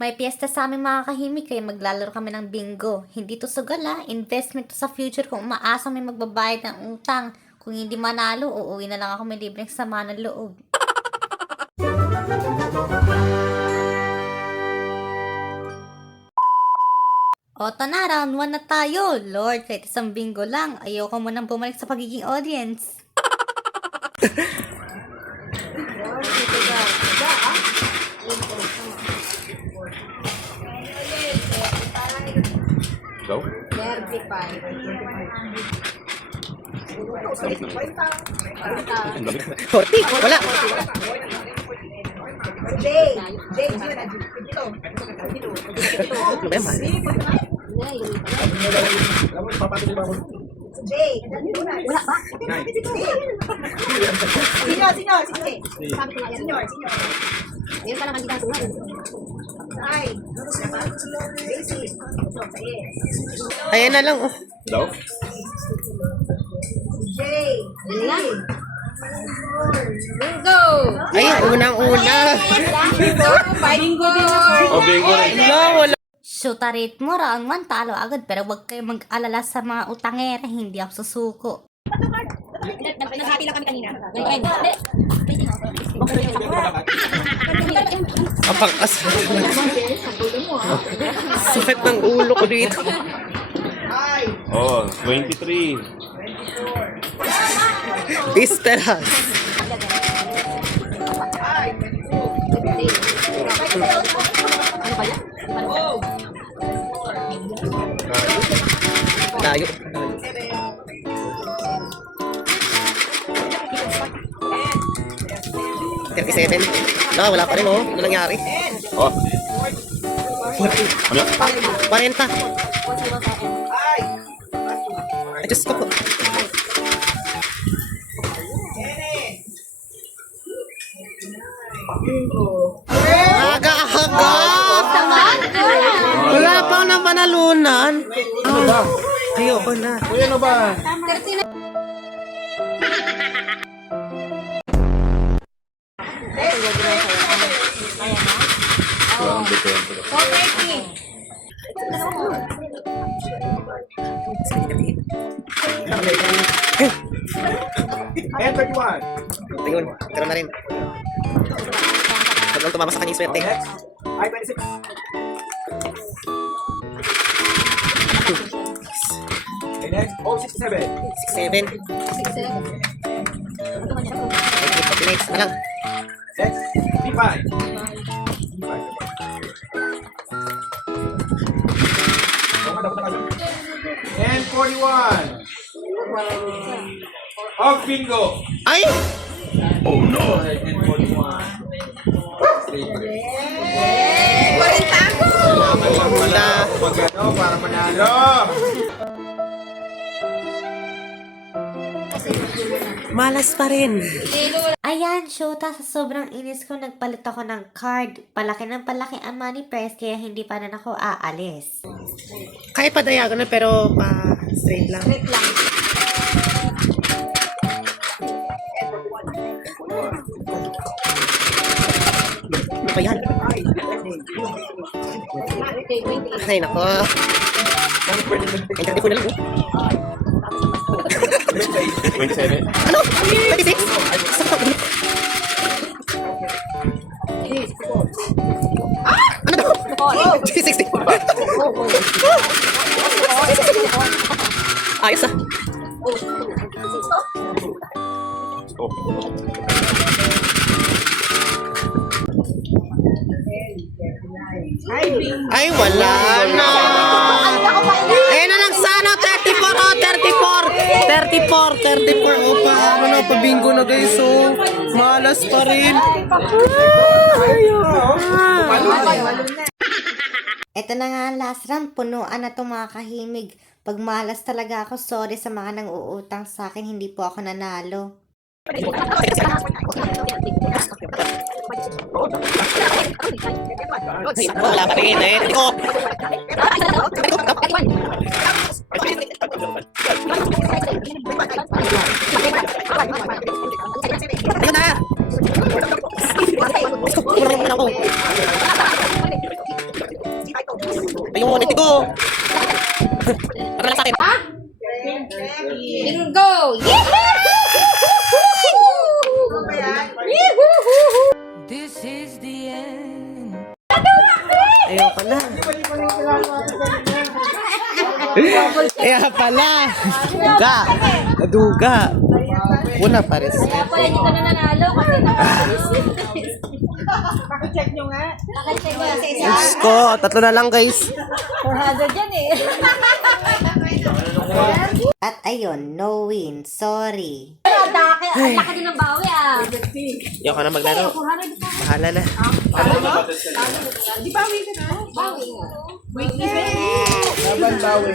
May piyesta sa aming mga kahimik kaya maglalaro kami ng bingo. Hindi to sugala, investment to sa future kung umaasa may magbabayad ng utang. Kung hindi manalo, uuwi na lang ako may libreng sama ng loob. Oto na, round 1 na tayo. Lord, kahit isang bingo lang, ayoko mo nang bumalik sa pagiging audience. Go. 35. Forty, wala. Jay, Ano ba yan, mahal? Jay, wala ba? Senior. Ngayon pa lang ang ginagawa. Ay, basic. Ayan na lang, oh. Go. Jay, Bingo! Ay, unang-una. bingo. Oh, bingo rin. Wala, wala. Shoot rate mo, round 1, talo agad. Pero huwag kayo mag-alala sa mga utangere, hindi ako susuko. Naghati lang kami kanina. Ang pangkasal. Sakit ng ulo ko dito. Oh, 23. Bisperas. Layo. 37. Wala pa rin, oh. Ano nangyari? Oh. Ano? 40. Ay, Diyos ko po. Aga-aga! Wala pa ako ng panalunan. Ano ba? Ayoko na. Uy, ano ba? Walang depende. And 31. Ayun, karoon na rin. Huwag lang tumama sa kanyang swerte. Next. I-26. Okay, next. Oh, 67. 6-7. Next na lang. Next. D5. And 41. Oh, bingo. Ay! Oh, no. And 41. Wala. Magano para manalo. Malas pa rin. Ayan, Shota, sa sobrang inis ko, nagpalit ako ng card. Palaki ng palaki ang money price, kaya hindi pa rin ako aalis. Kahit pa diagonal pero pa straight lang. Ano ba yan? Ay, nako. Entertain ko na lang, oh. 27. Ano? 26? Ano daw? 60. Ayos ah. Ay, wala na. Eh, na lang sana. 34, oh, 34. 34, oh, paano na, pabingo na guys, oh. Malas pa rin. Ito na nga ang last round, punuan na itong mga kahimig. Pag malas talaga ako, sorry sa mga nang-uutang sa akin, hindi po ako nanalo. Wala pa rin, eh. Tiko. Ayun na. Gusto ko, muna ako. ulit ko. Tara lang sa akin. Ha? Bingo! Ayoko na. Kaya pala. Duga. Naduga. Una pares. Kaya pala hindi ka na nanalo kasi Pakicheck nyo nga. nakacheck mo sa isa. Diyos ko, tatlo na lang guys. 400 yan eh. At ayun, no win. Sorry. Ang laki din ng bawi ah. Ayoko na maglaro. 400 pa. Bahala na. Di ba wait ka na? Bawi nga. Wait, Laban bawi.